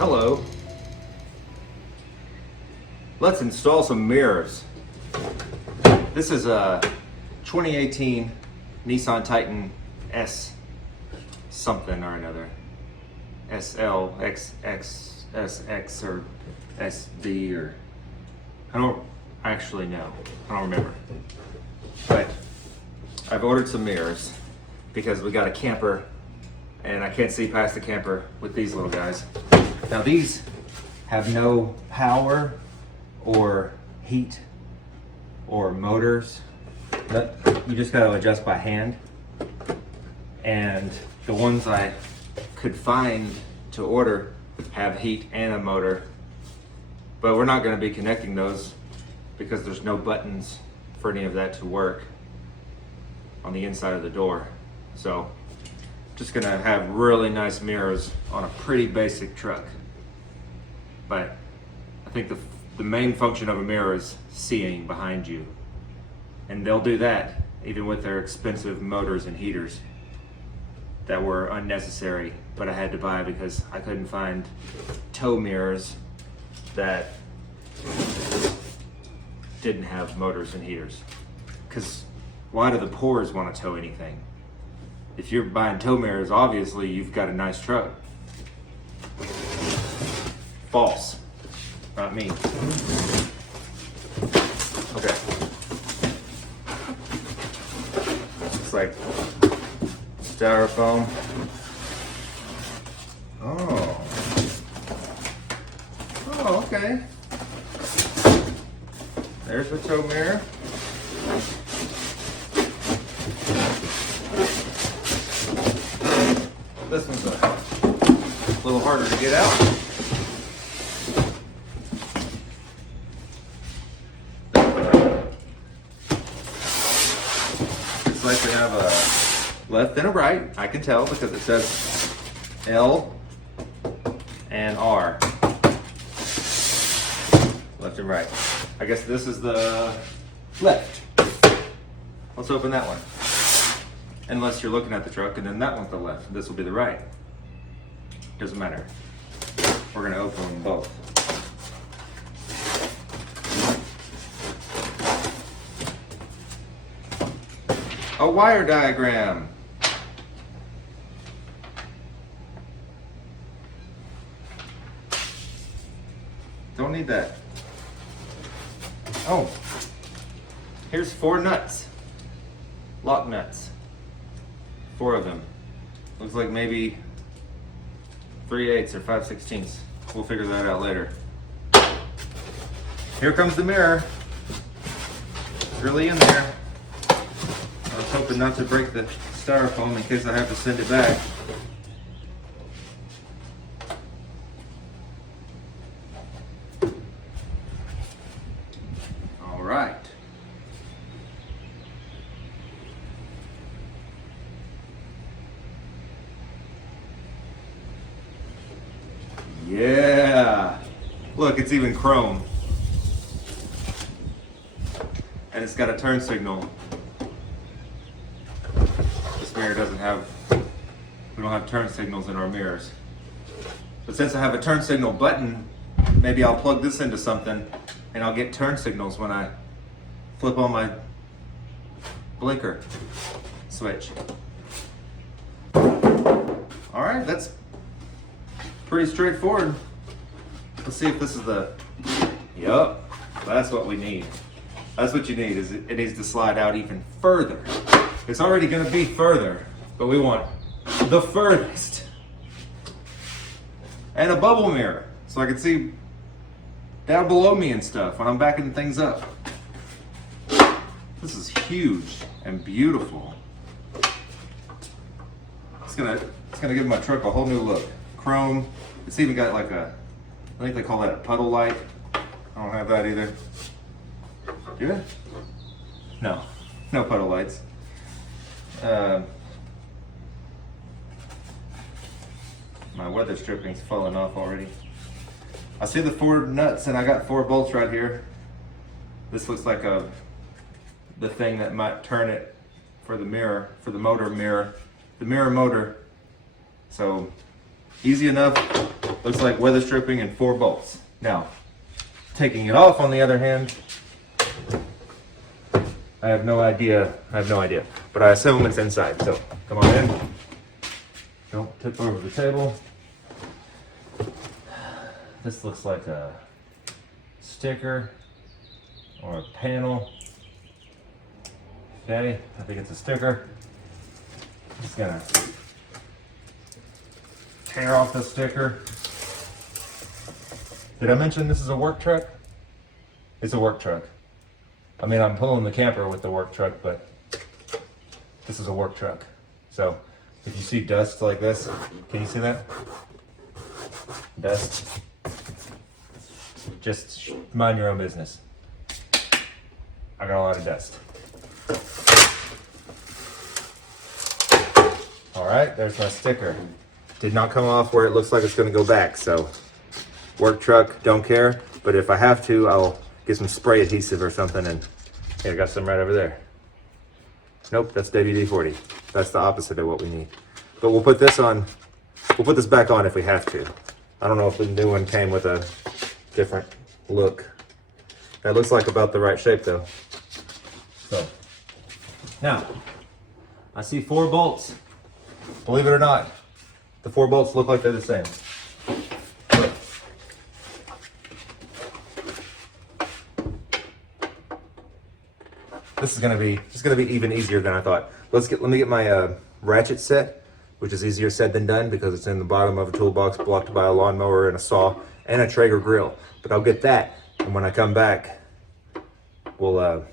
Hello. Let's install some mirrors. This is a 2018 Nissan Titan S something or another. SL, XX, SX, or SD, or I don't actually know. I don't remember. But I've ordered some mirrors because we got a camper and I can't see past the camper with these little guys. Now these have no power or heat or motors. You just got to adjust by hand. And the ones I could find to order have heat and a motor, but we're not going to be connecting those because there's no buttons for any of that to work on the inside of the door. So just going to have really nice mirrors on a pretty basic truck. But I think the main function of a mirror is seeing behind you. And they'll do that even with their expensive motors and heaters that were unnecessary, but I had to buy because I couldn't find tow mirrors that didn't have motors and heaters. Because why do the poors want to tow anything? If you're buying tow mirrors, obviously you've got a nice truck. False. Not me. Okay. Looks like styrofoam. Oh, okay. There's the tow mirror. This one's a little harder to get out. Looks like we have a left and a right. I can tell because it says L and R. Left and right. I guess this is the left. Let's open that one. Unless you're looking at the truck, and then that one's the left. This will be the right. Doesn't matter. We're gonna open them both. A wire diagram. Don't need that. Oh, here's 4 nuts. Lock nuts. 4 of them. Looks like maybe 3/8 or 5/16. We'll figure that out later. Here comes the mirror. It's really in there. I was hoping not to break the styrofoam in case I have to send it back. All right. Yeah. Look, it's even chrome. And it's got a turn signal. This mirror doesn't have, we don't have turn signals in our mirrors. But since I have a turn signal button, maybe I'll plug this into something and I'll get turn signals when I flip on my blinker switch. All right, that's pretty straightforward. Let's see if this is the, yup, that's what we need. That's what you need, is it needs to slide out even further. It's already gonna be further, but we want the furthest. And a bubble mirror, so I can see down below me and stuff when I'm backing things up. This is huge and beautiful. It's gonna give my truck a whole new look. Chrome. It's even got like a, I think they call that a puddle light. I don't have that either. Do you? No, no puddle lights. My weather stripping's falling off already. I see the 4 nuts and I got 4 bolts right here. This looks like the thing that might turn it for the mirror, for the motor mirror, the mirror motor. So easy enough. Looks like weather stripping and 4 bolts. Now, taking it off on the other hand, I have no idea, but I assume it's inside, so come on in. Don't tip over the table. This looks like a sticker or a panel. Okay, I think it's a sticker. I'm just gonna tear off the sticker. Did I mention this is a work truck? It's a work truck. I mean, I'm pulling the camper with the work truck, but this is a work truck. So if you see dust like this, can you see that? Dust. Just mind your own business. I got a lot of dust. All right, there's my sticker. Did not come off where it looks like it's gonna go back, so work truck, don't care. But if I have to, I'll get some spray adhesive or something, and here, I got some right over there. Nope, that's WD-40. That's the opposite of what we need. But we'll put this back on if we have to. I don't know if the new one came with a different look. That looks like about the right shape though. So, now, I see 4 bolts. Believe it or not, the 4 bolts look like they're the same. Look. This is gonna be even easier than I thought. Let me get my ratchet set, which is easier said than done because it's in the bottom of a toolbox blocked by a lawnmower and a saw and a Traeger grill. But I'll get that, and when I come back, we'll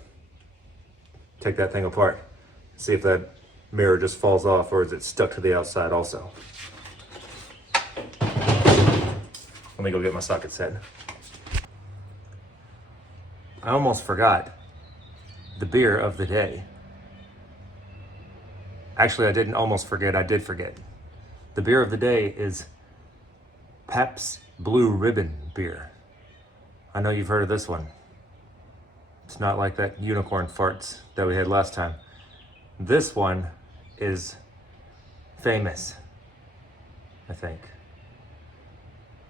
take that thing apart, see if that mirror just falls off or is it stuck to the outside also. Let me go get my socket set. I almost forgot the beer of the day. Actually, I didn't almost forget, I did forget. The beer of the day is Pabst Blue Ribbon beer. I know you've heard of this one. It's not like that unicorn farts that we had last time. This one is famous, I think.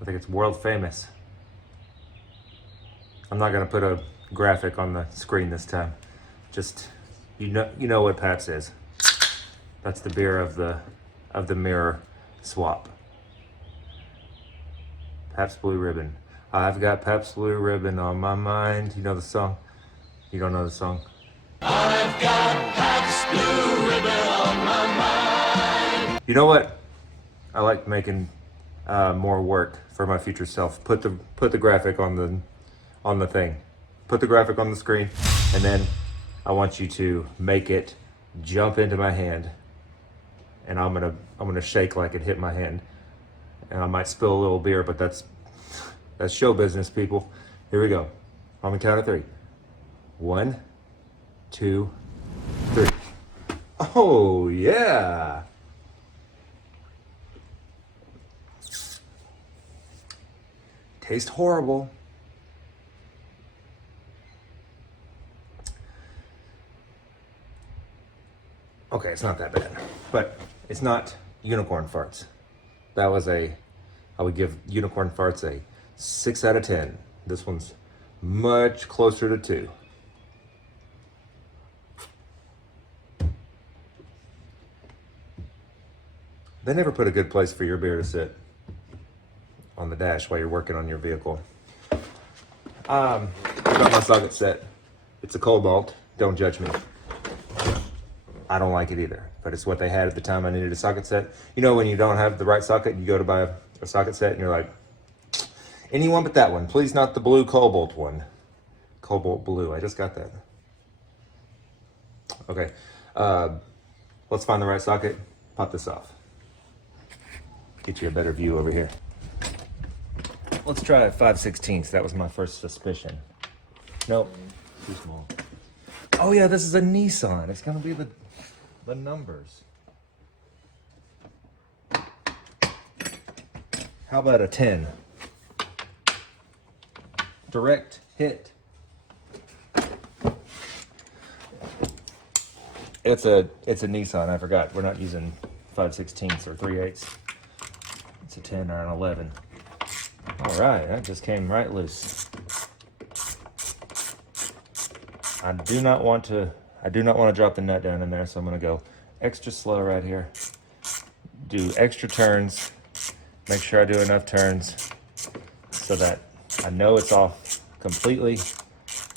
I think it's world famous. I'm not gonna put a graphic on the screen this time. Just, you know what Pabst is. That's the beer of the mirror swap. Pabst Blue Ribbon. I've got Pabst Blue Ribbon on my mind. You know the song? You don't know the song? I've got Pabst Blue Ribbon on my mind. You know what? I like making more work for my future self. Put the graphic on the thing. Put the graphic on the screen, and then I want you to make it jump into my hand, and I'm gonna shake like it hit my hand, and I might spill a little beer, but that's show business, people. Here we go. On the count of 3. 1, 2, 3. Oh yeah. Tastes horrible. Okay, it's not that bad, but it's not unicorn farts. I would give unicorn farts a 6 out of 10. This one's much closer to 2. They never put a good place for your beer to sit on the dash while you're working on your vehicle. I got my socket set. It's a Cobalt. Don't judge me. I don't like it either, but it's what they had at the time I needed a socket set. You know, when you don't have the right socket, you go to buy a socket set and you're like, anyone but that one. Please not the blue Cobalt one. Cobalt blue. I just got that. Okay. Let's find the right socket. Pop this off. Get you a better view over here. Let's try a 5/16. That was my first suspicion. Nope. Too small. Oh yeah, this is a Nissan. It's gonna be the numbers. How about a 10? Direct hit. It's a Nissan. I forgot. We're not using 5/16 or 3/8. It's a 10 or an 11. All right, that just came right loose. I do not want to drop the nut down in there, so I'm gonna go extra slow right here. Do extra turns. Make sure I do enough turns so that I know it's off completely.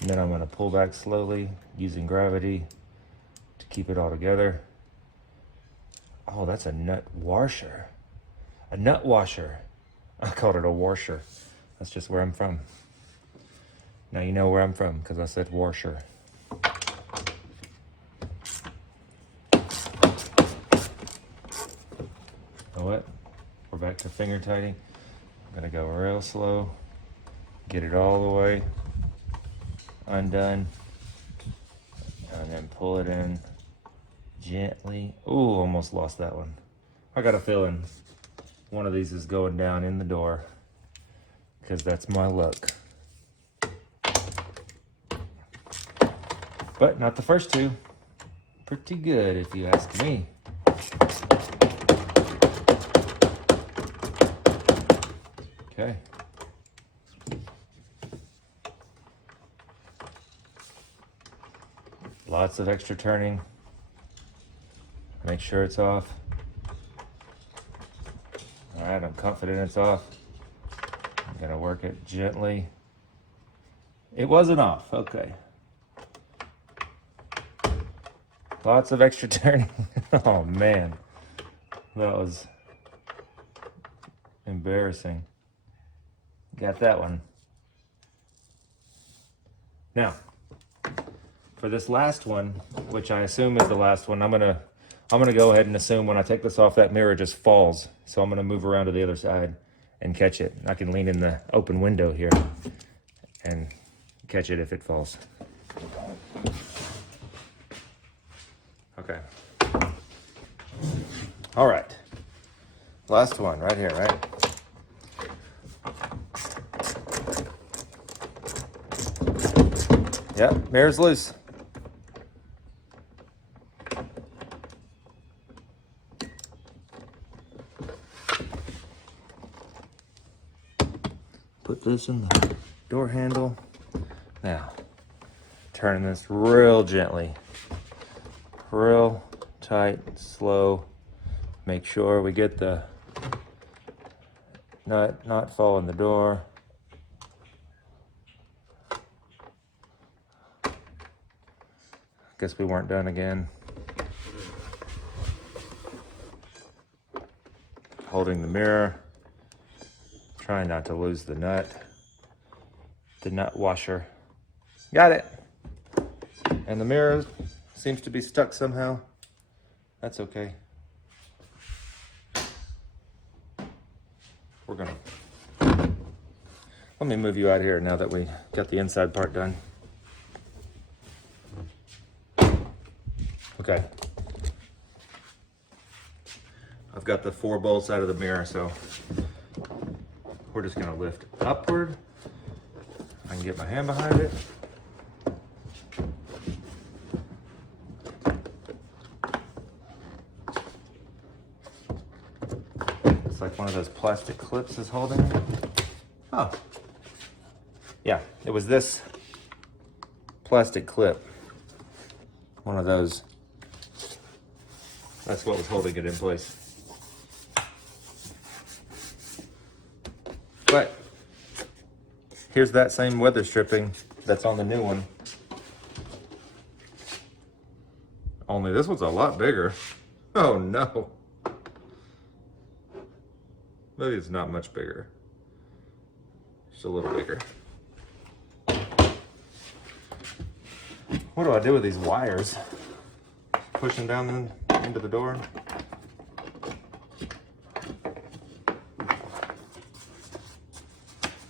And then I'm gonna pull back slowly using gravity to keep it all together. Oh, that's a nut washer. A nut washer. I called it a washer. That's just where I'm from. Now you know where I'm from because I said washer. You know what? We're back to finger tightening. I'm gonna go real slow. Get it all the way undone. And then pull it in gently. Ooh, almost lost that one. I got a feeling one of these is going down in the door because that's my luck. But not the first two. Pretty good if you ask me. Okay. Lots of extra turning. Make sure it's off. All right, I'm confident it's off. I'm gonna work it gently. It wasn't off, okay. Lots of extra turning. Oh man, that was embarrassing. Got that one. Now, for this last one, which I assume is the last one, I'm gonna go ahead and assume when I take this off, that mirror just falls. So I'm gonna move around to the other side and catch it. I can lean in the open window here and catch it if it falls. Okay. All right. Last one right here, right? Yep, mirror's loose. Put this in the door handle. Now, turn this real gently. Real tight, slow. Make sure we get the nut not fall in the door. Guess we weren't done again. Holding the mirror. Trying not to lose the nut washer. Got it. And the mirror seems to be stuck somehow. That's okay. We're gonna, let me move you out here now that we got the inside part done. Okay. I've got the 4 bolts out of the mirror, so we're just gonna lift upward. I can get my hand behind it. It's like one of those plastic clips is holding it. Oh. Yeah, it was this plastic clip. One of those. That's what was holding it in place. But here's that same weather stripping that's on the new one. Only this one's a lot bigger. Oh no. Maybe it's not much bigger. Just a little bigger. What do I do with these wires? Push them down into the door.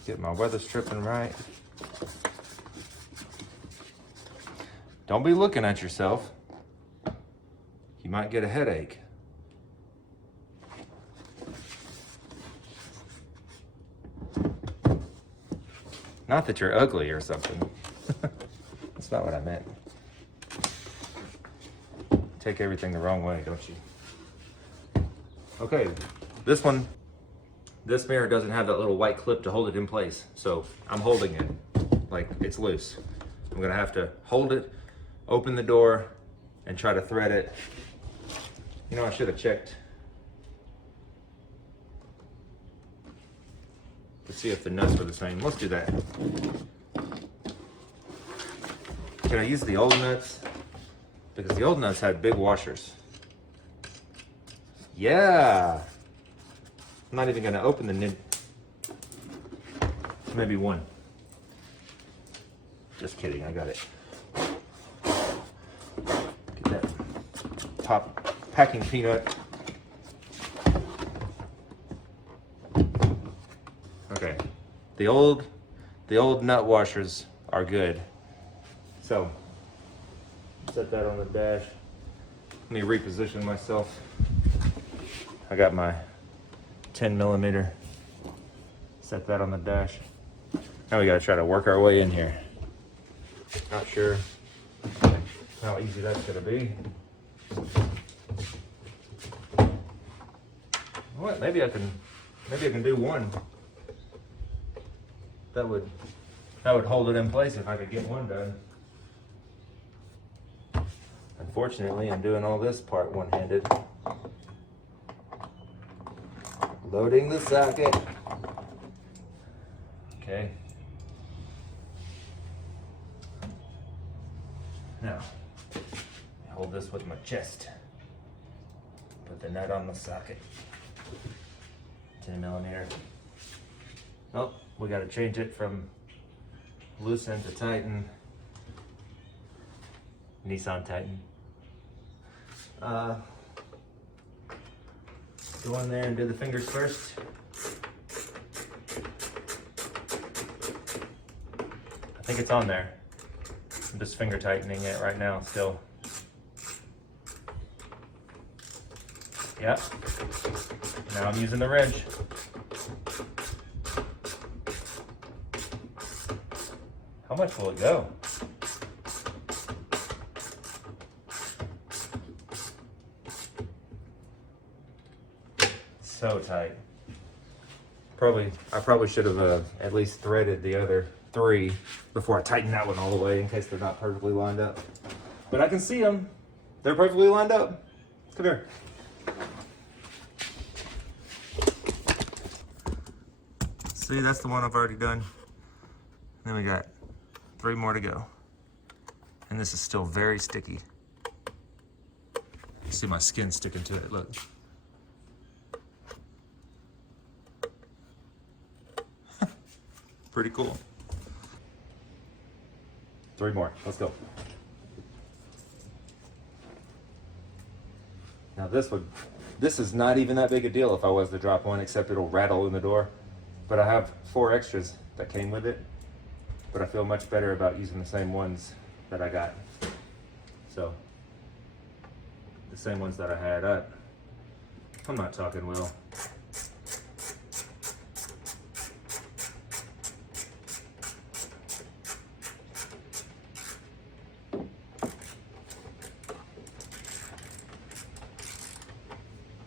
Get my weather stripping right. Don't be looking at yourself. You might get a headache. Not that you're ugly or something. That's not what I meant. Take everything the wrong way, don't you? Okay, this one This mirror doesn't have that little white clip to hold it in place. So I'm holding it like it's loose. I'm gonna have to hold it, open the door, and try to thread it. You know, I should have checked to see if the nuts were the same. Let's do that. Can I use the old nuts? Because the old nuts had big washers. Yeah. I'm not even gonna open the nib. Maybe one. Just kidding, I got it. Get that top packing peanut. Okay, the old nut washers are good. So, set that on the dash. Let me reposition myself. I got my 10mm. Set that on the dash. Now we gotta try to work our way in here. Not sure how easy that's gonna be. What? Maybe I can do one. That would hold it in place if I could get one done. Unfortunately, I'm doing all this part one-handed. Loading the socket. Okay. Now, I hold this with my chest. Put the nut on the socket. 10mm. Oh, we gotta change it from loosen to tighten. Nissan Titan. Go in there and do the fingers first. I think it's on there. I'm just finger tightening it right now still. Yep. Now I'm using the wrench. How much will it go? So tight. I probably should have at least threaded the other 3 before I tighten that one all the way in case they're not perfectly lined up. But I can see them. They're perfectly lined up. Come here. See, that's the one I've already done. Then we got 3 more to go. And this is still very sticky. You see my skin sticking to it, look. Pretty cool. 3 more, let's go. Now this is not even that big a deal if I was to drop one, except it'll rattle in the door. But I have 4 extras that came with it. But I feel much better about using the same ones that I got. So, the same ones that I had up. I'm not talking Will.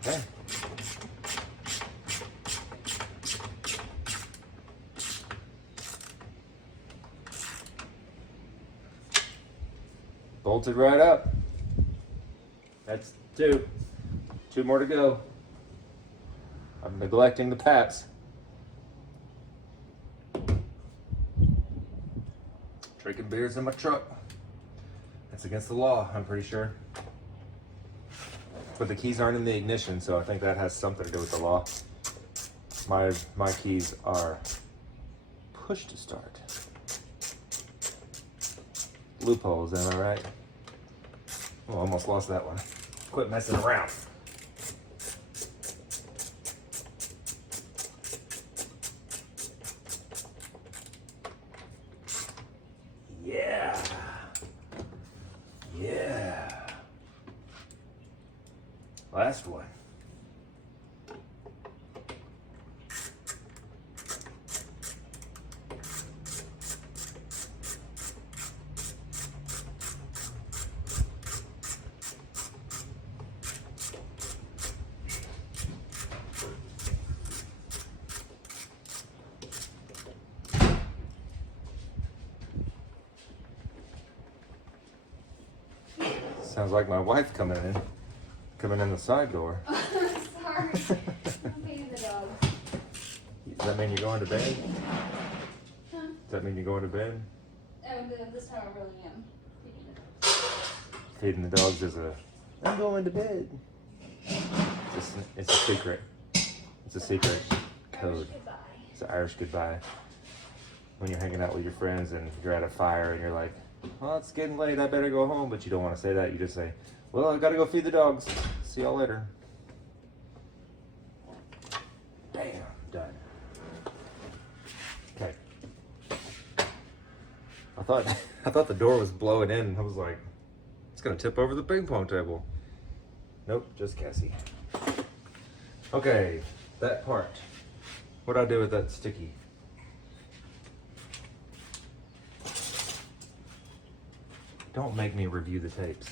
Okay. Bolted right up. That's 2. 2 more to go. I'm neglecting the paps. Drinking beers in my truck. That's against the law, I'm pretty sure. But the keys aren't in the ignition, so I think that has something to do with the law. My keys are push to start. Loopholes, am I right? Oh, almost lost that one. Quit messing around. Yeah. Yeah. Last one. like my wife coming in the side door. Sorry. I'm feeding the dog. Does that mean you're going to bed? Huh? Does that mean you're going to bed? Oh, this time I really am feeding the dog. Feeding the dogs is I'm going to bed. It's a secret. It's a secret code. It's an Irish goodbye. When you're hanging out with your friends and you're at a fire and you're like, well, it's getting late, I better go home. But you don't want to say that. You just say, well, I gotta go feed the dogs. See y'all later. Bam, done. Okay. I thought the door was blowing in. I was like, it's gonna tip over the ping pong table. Nope, just Cassie. Okay, that part. What'd I do with that sticky? Don't make me review the tapes.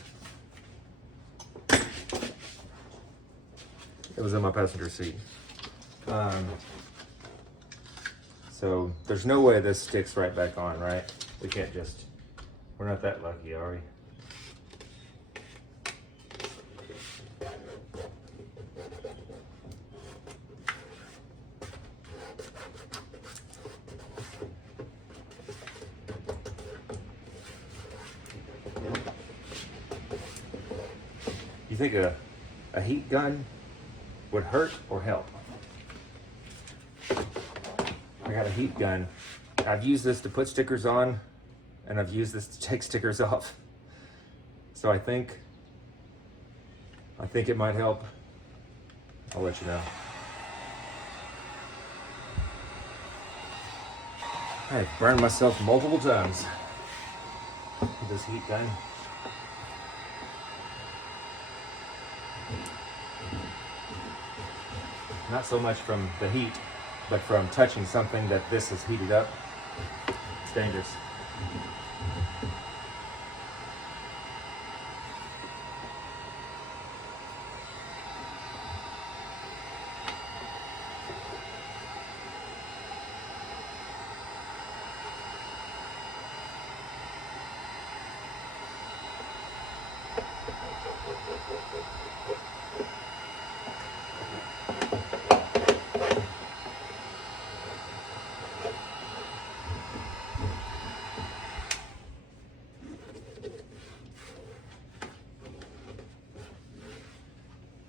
It was in my passenger seat. So there's no way this sticks right back on, right? We can't just, we're not that lucky, are we? You think a heat gun would hurt or help? I got a heat gun. I've used this to put stickers on, and I've used this to take stickers off. So I think it might help. I'll let you know. I've burned myself multiple times with this heat gun. Not so much from the heat, but from touching something that this has heated up. It's dangerous.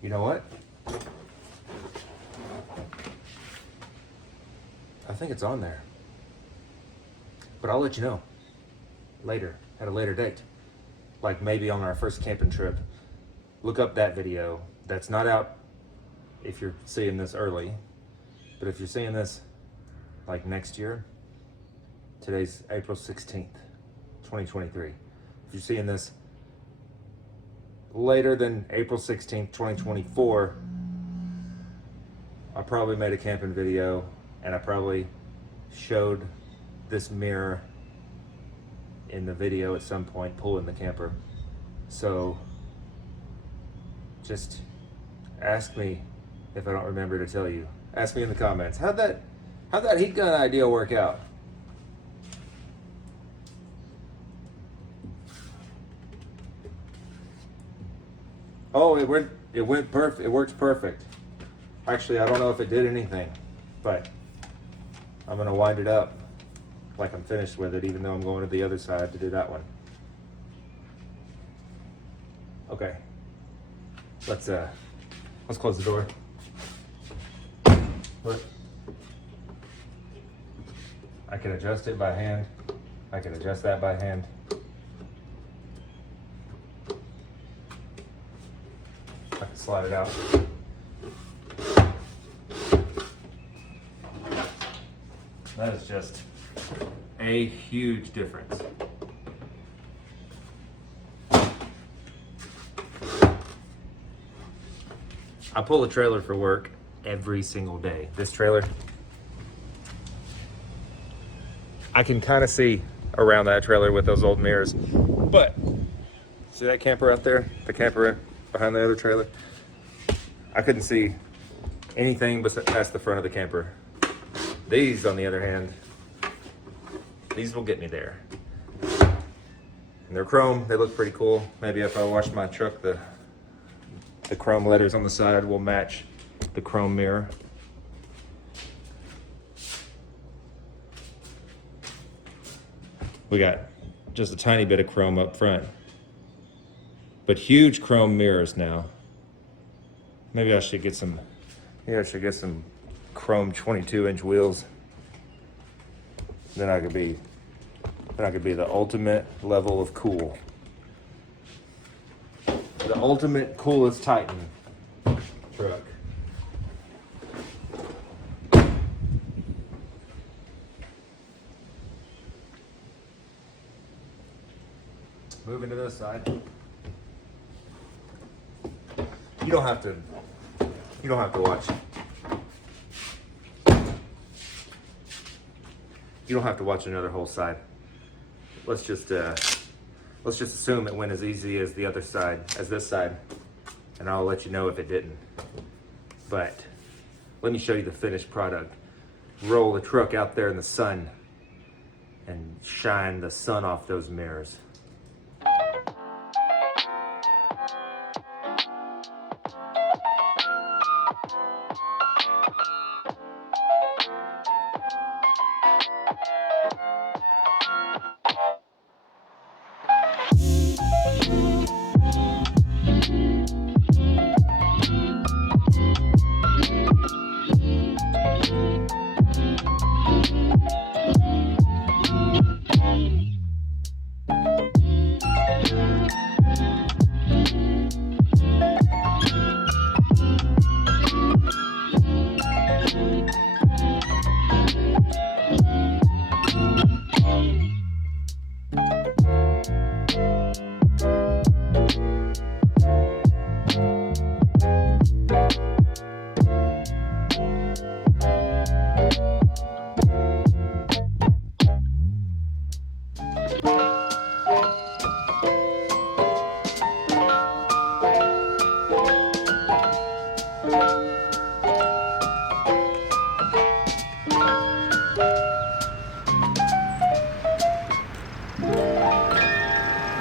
You know what? I think it's on there. But I'll let you know later, at a later date. Like maybe on our first camping trip. Look up that video. That's not out if you're seeing this early. But if you're seeing this like next year, today's April 16th, 2023. If you're seeing this later than April 16th, 2024, I probably made a camping video and I probably showed this mirror in the video at some point pulling the camper. So just ask me if I don't remember to tell you. Ask me in the comments. How'd that heat gun idea work out? Oh, it went perfect. It works perfect. Actually, I don't know if it did anything, but I'm gonna wind it up like I'm finished with it, even though I'm going to the other side to do that one. Okay. Let's close the door. Look. I can adjust it by hand. I can adjust that by hand. I can slide it out. That is just a huge difference. I pull a trailer for work every single day. This trailer, I can kind of see around that trailer with those old mirrors. But see that camper out there? The camper behind the other trailer? I couldn't see anything past the front of the camper. These, on the other hand, these will get me there. And they're chrome, they look pretty cool. Maybe if I wash my truck, the chrome letters on the side will match the chrome mirror. We got just a tiny bit of chrome up front, but huge chrome mirrors now. Maybe I should get some, chrome 22-inch wheels. Then I could be the ultimate level of cool. The ultimate coolest Titan truck. Moving to this side. You don't have to watch. You don't have to watch another whole side. Let's just assume it went as easy as the other side, as this side, and I'll let you know if it didn't. But let me show you the finished product. Roll the truck out there in the sun and shine the sun off those mirrors.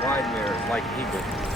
Wide mirrors like eagle.